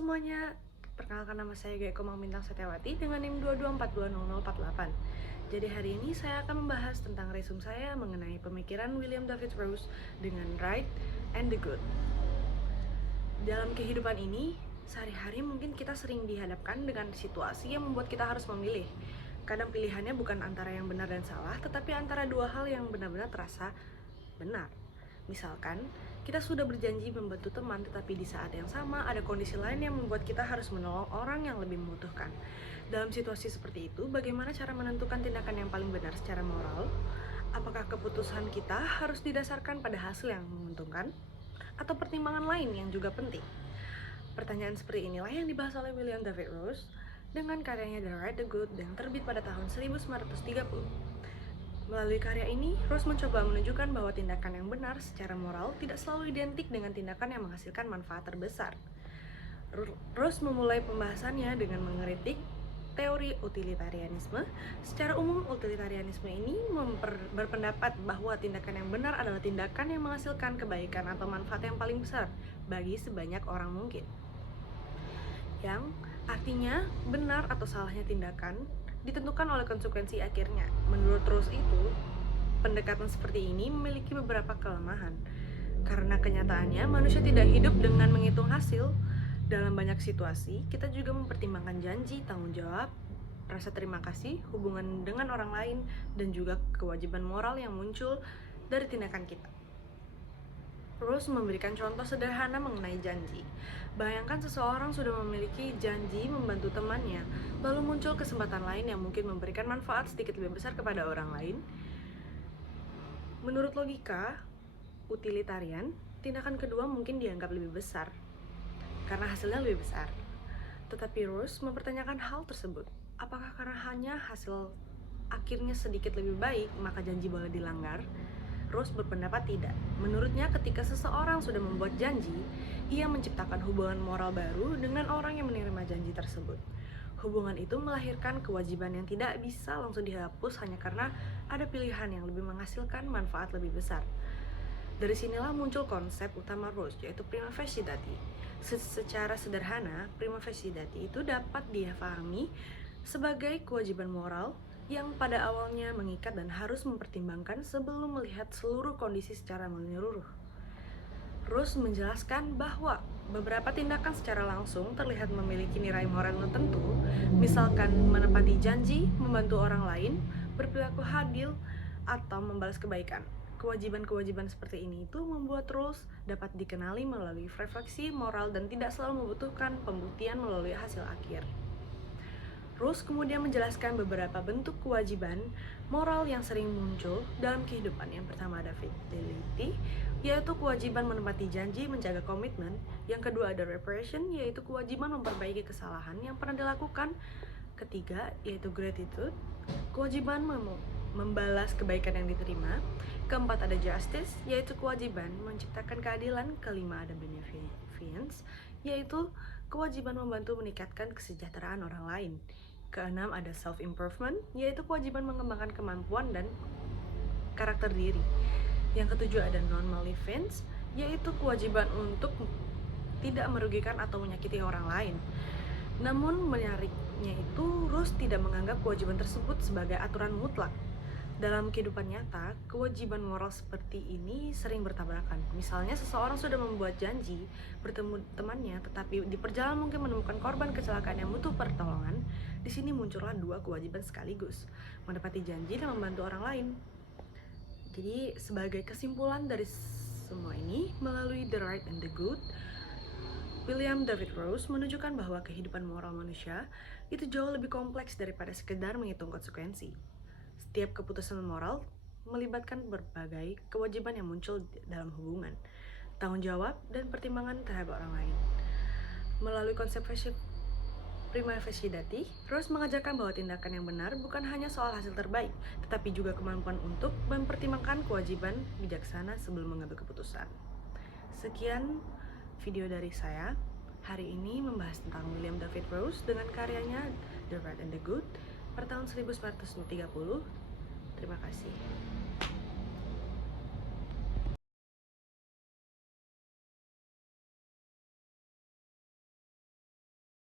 semuanya, perkenalkan nama saya Gaeko Bintang Setiawati dengan NIM 22420048. Jadi hari ini saya akan membahas tentang resume saya mengenai pemikiran William David Rose dengan right and the good. Dalam kehidupan ini, sehari-hari mungkin kita sering dihadapkan dengan situasi yang membuat kita harus memilih. Kadang pilihannya bukan antara yang benar dan salah, tetapi antara dua hal yang benar-benar terasa benar. Misalkan, kita sudah berjanji membantu teman, tetapi di saat yang sama ada kondisi lain yang membuat kita harus menolong orang yang lebih membutuhkan. Dalam situasi seperti itu, bagaimana cara menentukan tindakan yang paling benar secara moral? Apakah keputusan kita harus didasarkan pada hasil yang menguntungkan? Atau pertimbangan lain yang juga penting? Pertanyaan seperti inilah yang dibahas oleh William David Rose dengan karyanya The Right, The Good yang terbit pada tahun 1930. Melalui karya ini, Rose mencoba menunjukkan bahwa tindakan yang benar secara moral tidak selalu identik dengan tindakan yang menghasilkan manfaat terbesar. Rose memulai pembahasannya dengan mengkritik teori utilitarianisme. Secara umum, utilitarianisme ini berpendapat bahwa tindakan yang benar adalah tindakan yang menghasilkan kebaikan atau manfaat yang paling besar bagi sebanyak orang mungkin. Yang artinya benar atau salahnya tindakan ditentukan oleh konsekuensi akhirnya. Menurut Rose itu, pendekatan seperti ini memiliki beberapa kelemahan. Karena kenyataannya, manusia tidak hidup dengan menghitung hasil. Dalam banyak situasi, kita juga mempertimbangkan janji, tanggung jawab, rasa terima kasih, hubungan dengan orang lain, dan juga kewajiban moral yang muncul dari tindakan kita. Rose memberikan contoh sederhana mengenai janji. Bayangkan seseorang sudah memiliki janji membantu temannya, lalu muncul kesempatan lain yang mungkin memberikan manfaat sedikit lebih besar kepada orang lain. Menurut logika utilitarian, tindakan kedua mungkin dianggap lebih besar, karena hasilnya lebih besar. Tetapi Rose mempertanyakan hal tersebut. Apakah karena hanya hasil akhirnya sedikit lebih baik, maka janji boleh dilanggar? Rose berpendapat tidak. Menurutnya, ketika seseorang sudah membuat janji, ia menciptakan hubungan moral baru dengan orang yang menerima janji tersebut. Hubungan itu melahirkan kewajiban yang tidak bisa langsung dihapus hanya karena ada pilihan yang lebih menghasilkan manfaat lebih besar. Dari sinilah muncul konsep utama Rose, yaitu prima facie dati. Secara sederhana, prima facie dati itu dapat dipahami sebagai kewajiban moral yang pada awalnya mengikat dan harus mempertimbangkan sebelum melihat seluruh kondisi secara menyeluruh. Rose menjelaskan bahwa beberapa tindakan secara langsung terlihat memiliki nilai moral tertentu, misalkan menepati janji, membantu orang lain, berperilaku adil, atau membalas kebaikan. Kewajiban-kewajiban seperti ini itu membuat Rose dapat dikenali melalui refleksi moral dan tidak selalu membutuhkan pembuktian melalui hasil akhir. Rose kemudian menjelaskan beberapa bentuk kewajiban moral yang sering muncul dalam kehidupan. Yang pertama ada fidelity, yaitu kewajiban menepati janji, menjaga komitmen. Yang kedua ada reparation, yaitu kewajiban memperbaiki kesalahan yang pernah dilakukan. Ketiga yaitu gratitude, kewajiban membalas kebaikan yang diterima. Keempat ada justice, yaitu kewajiban menciptakan keadilan. Kelima ada beneficence, yaitu kewajiban membantu meningkatkan kesejahteraan orang lain. Keenam ada self-improvement, yaitu kewajiban mengembangkan kemampuan dan karakter diri. Yang ketujuh ada non-maleficence, yaitu kewajiban untuk tidak merugikan atau menyakiti orang lain. Namun menariknya itu, Rose tidak menganggap kewajiban tersebut sebagai aturan mutlak. Dalam kehidupan nyata, kewajiban moral seperti ini sering bertabrakan. Misalnya, seseorang sudah membuat janji bertemu temannya, tetapi di perjalanan mungkin menemukan korban kecelakaan yang butuh pertolongan. Di sini muncullah dua kewajiban sekaligus, menepati janji dan membantu orang lain. Jadi, sebagai kesimpulan dari semua ini, melalui The Right and the Good, William David Rose menunjukkan bahwa kehidupan moral manusia itu jauh lebih kompleks daripada sekedar menghitung konsekuensi. Setiap keputusan moral melibatkan berbagai kewajiban yang muncul dalam hubungan, tanggung jawab, dan pertimbangan terhadap orang lain. Melalui konsep prima facie dati, Rose mengajarkan bahwa tindakan yang benar bukan hanya soal hasil terbaik, tetapi juga kemampuan untuk mempertimbangkan kewajiban bijaksana sebelum mengambil keputusan. Sekian video dari saya. Hari ini membahas tentang William David Rose dengan karyanya The Right and the Good pada tahun 1930. Terima kasih.